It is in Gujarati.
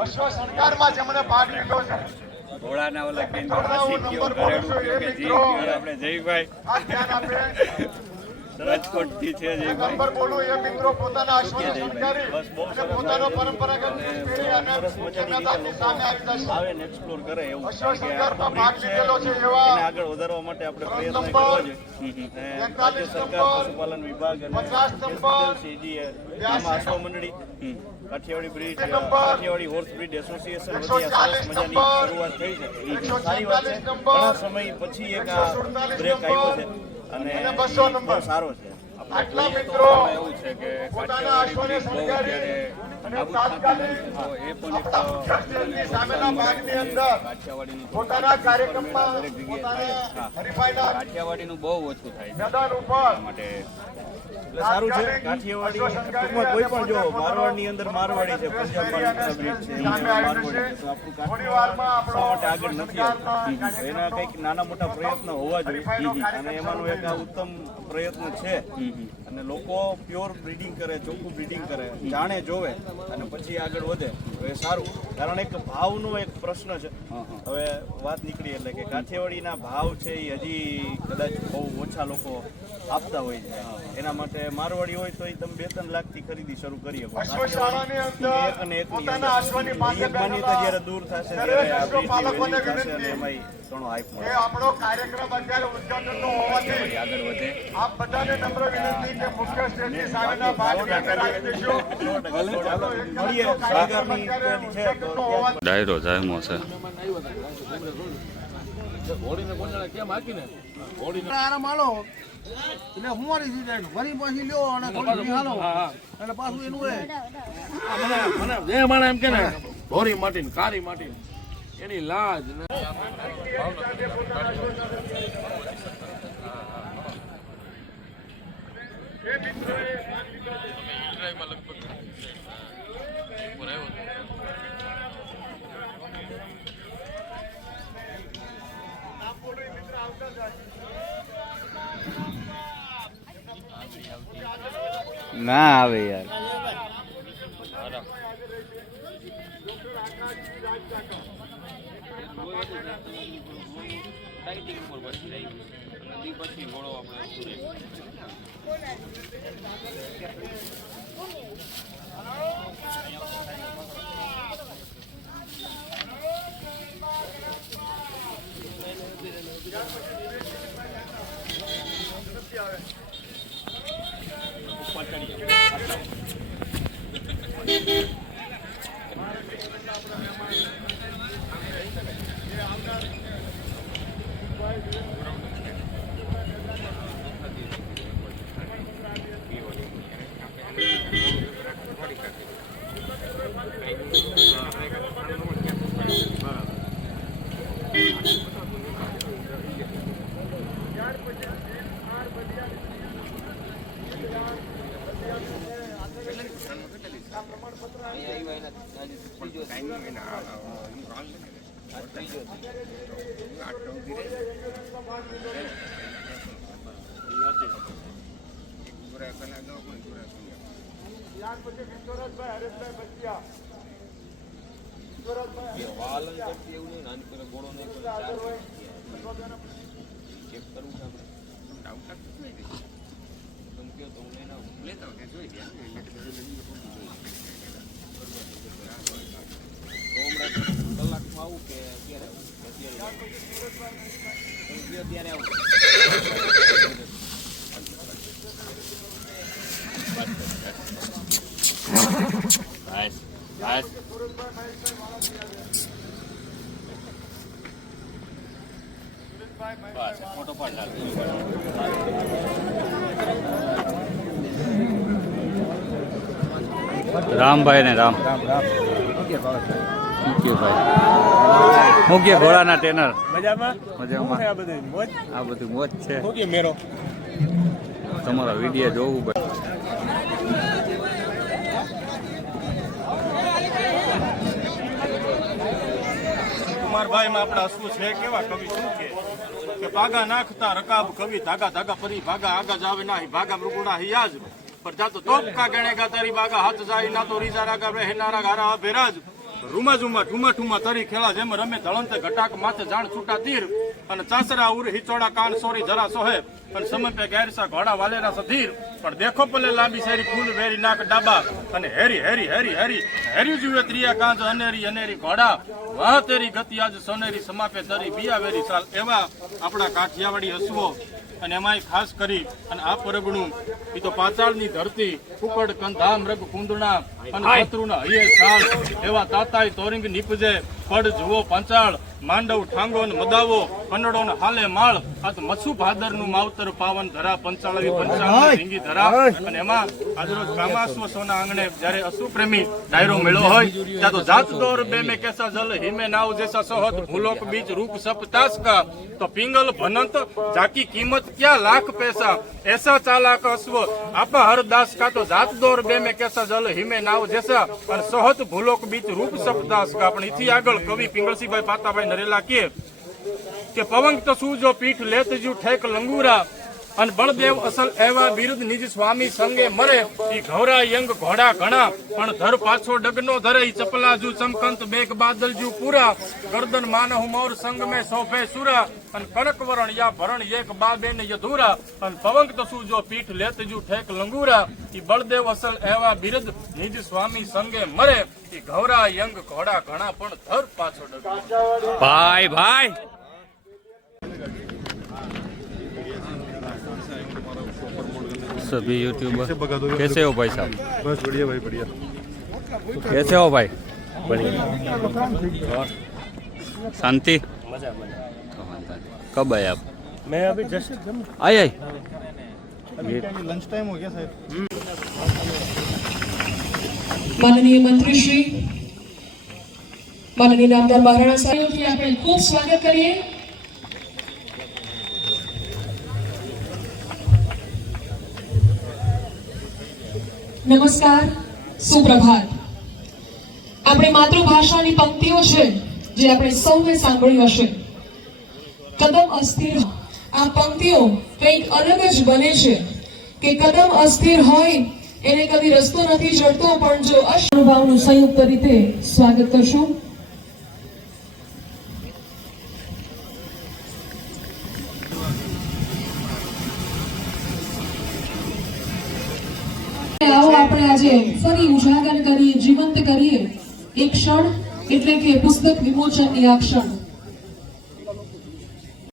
અશ્વ શણગારમાં જેમણે ભાગ લીધો છે ઘોડાના ઓલા કેન્દ્ર કયો ઘરેડું કયો કે જી આપણે જયભાઈ આ ધ્યાન આપે રાજકોટ થી છે જયભાઈ નંબર બોલું એ મિત્રો પોતાના અશ્વને શણગારી અને પોતાનો પરંપરાગત પેઢી અને જન્મદાસની સામે આવી જશે આવે ને એક્સપ્લોર કરે એવું અશ્વ શણગારમાં ભાગ લીધેલો છે એવા એને આગળ વધારવા માટે આપણે પ્રયત્ન કરવા જોઈએ રાજ્ય સરકાર પશુપાલન વિભાગ અને 50 નંબર સીજીએ આમાં અશ્વ મંડળી Kathiyawadi breed Kathiyawadi horse breed association વતી આ સરસ મજાની શરૂઆત થઈ છે સારી વાત છે ઘણા સમય પછી એક આ બ્રેક આવ્યો છે અને 200 નંબર સારો છે આટલા મિત્રો એવું છે કે પોતાના અશ્વને શણગારી અને તાત્કાલિક એ પણ એક મુખ્ય સ્ટેજની સામેના ભાગની અંદર કાઠિયાવાડીનું પોતાના કાર્યક્રમમાં પોતાના હરીફાઈના કાઠિયાવાડીનું બહુ ઓછું થાય છે મેદાન ઉપર માટે એટલે સારું છે કાઠિયાવાડી ટૂંકમાં કોઈ પણ જો મારવાડની અંદર મારવાડી છે પંજાબમાં બ્રિજ છે મારવાડી છે તો આપણું કાઠિયાવાડ શા માટે આગળ નથી આવતું એના કંઈક નાના મોટા પ્રયત્ન હોવા જોઈએ અને એમાંનો એક આ ઉત્તમ પ્રયત્ન છે અને લોકો પ્યોર બ્રીડિંગ કરે ચોખ્ખું બ્રીડિંગ કરે જાણે જોવે અને પછી આગળ વધે તો એ સારું કારણ એક ભાવનો એક પ્રશ્ન છે હવે વાત નીકળી એટલે કે કાઠિયાવાડીના ભાવ છે એ હજી કદાચ બહુ ઓછા લોકો આપતા હોય છે એના માટે મારવાડી હોય તો એ તમે 2-3 લાખથી ખરીદી શરૂ કરી શકો અશ્વશાળાની અંદર એક અને એક પોતાના અશ્વની પાસે માન્યતા જ્યારે દૂર થશે ત્યારે આ બ્રીડની વેલ્યુ થશે અને એમાંય ઘણો હાઈપ એ મળે આપણો કાર્યક્રમ અત્યારે ઉદ્ઘાટનનો હોવાથી આગળ વધે આપ બધાને નમ્ર વિનંતી કે મુખ્ય સ્ટેજની સામેના ભાગની અંદર આવી દેશો મળીએ સરકારની છે તો ડાયરો જાયમો છે ઘોડીને કોને કેમ હાકીને ઘોડીને આરામ આલો એટલે હુંવારી સીધા વરી પાછી લ્યો અને થોડી હાલો એટલે પાછું એનું એ મને જે માણે એમ કે ને ઘોડી માટીને કારી માટીને એની લાજ ને ના આવે યાર ફોટો પાડ રામભાઈ ને રામ મુખ્ય ઘોડાના ટ્રેનર મજામાં આ બધું મોજ છે તમારા વિડીયો જોવું ભાઈ કુમારભાઈ માં આપણા અસુ છે કેવા કવિ શું કે ભાગા નાખતા રકાબ કવિ ધાગા ધાગા પરી ભાગા આગા જાવે ના ભાગા મૃગુણા હિયાજ પર જાતો તોપ કા ગણેગા તારી બાગા હાથ જાય ના તો રીજા રાગા રહેનારા ગારા ભેરાજ રૂમા ઝુમા ઠુમા ઠુમા તરી ખેલા જેમ રમે ધળંતે ઘટાક માથે જાણ છૂટા તીર અને ચાસરા ઉર હિચોડા કાન સોરી જરા સોહે અને સમપે ગેરસા ઘોડા વાલેરા સધીર પણ દેખો પલે લાંબી શેરી ફૂલ વેરી નાક ડાબા અને હેરી હેરી હેરી હેરી હેરી જુએ ત્રિયા કાંજ અનેરી અનેરી ઘોડા વાહ તેરી ગતિ આજ સોનેરી સમાપે તરી બિયા વેરી સાલ એવા આપણા કાઠિયાવાડી હસવો અને એમાંય ખાસ કરી અને આ પરગણું એ તો પાતાળની ધરતી કુકડ કંધા મૃગ કુંદણા અને શત્રુના હૈયે સાલ એવા તાતાય તોરિંગ નીપજે પડ જુઓ પાંચાળ માંડવ ઠાંગો ને મદાવો કન્નડો ને હાલે માળ આ તો મસુ ભાદર નું માવતર પાવન ધરા પંચાળવી પંચાળવી રીંગી ધરા અને એમાં આજરોજ કામાસ્વ સોના આંગણે જ્યારે અસુ પ્રેમી ડાયરો મેળો હોય ત્યાં તો જાત દોર બે મે કેસા જલ હિમે નાવ જેસા સોહત ભૂલોક બીચ રૂપ સપ તાસ્કા તો પિંગલ ભનંત જાકી કિંમત क्या लाख पैसा ऐसा चालाक अश्व आपा हरदास का तो जात दौर बे में कैसा जल हिमे नाव जैसा और सोहत भूलोक बीच रूप सपदास का पण इथी आगळ कवि पिंगलसीभाई पाताभाई नरेला के पवंग तो सूजो पीठ लेत जू ठेक लंगूरा અને બળદેવ અસલ એવા બિરુદ નિજ સ્વામી સંગે મરે ઈ ઘોરા યંગ ઘોડા ઘણા પણ ધર પાછો ડગનો ધરે ઈ ચપલા જુ ચમકંત બેગ બાદલ જુ પૂરા ગરદન માનહુ મોર સંગ મે સોફે સુરા અને કનક વરણ યા ભરણ એક બાબે ને યધુરા અને પવંગ તો સુજો પીઠ લેત જુ ઠેક લંગુરા ઈ બળદેવ અસલ એવા બિરુદ નિજ સ્વામી સંગે મરે ઈ ઘોરા યંગ ઘોડા ઘણા પણ ધર પાછો ડગનો ભાઈ ભાઈ सभी यूट्यूबर कैसे हो भाई साहब? बस बढ़िया भाई बढ़िया। कैसे हो भाई? बढ़िया। और शांति? कब आए आप? मैं अभी जस्ट आए लंच टाइम हो गया शायद। माननीय मंत्री श्री माननीय नामदार महाराणा साहेब की આપણે ખૂબ સ્વાગત કરીએ। નમસ્કાર, સુપ્રભાત। આપણી માતૃભાષાની પંક્તિઓ છે જે આપણે સૌએ સાંભળી હશે। કદમ અસ્થિર, આ પંક્તિઓ કંઈક અલગ જ બને છે કે કદમ અસ્થિર હોય એને કદી રસ્તો નથી જડતો, પણ જો અનુભાવનું સંયુક્ત રીતે સ્વાગત કરશું। આવો આપણે આજે ફરી ઉજાગર કરીએ, જીવંત કરીએ એક ક્ષણ, એટલે કે પુસ્તક વિમોચનની આ ક્ષણ।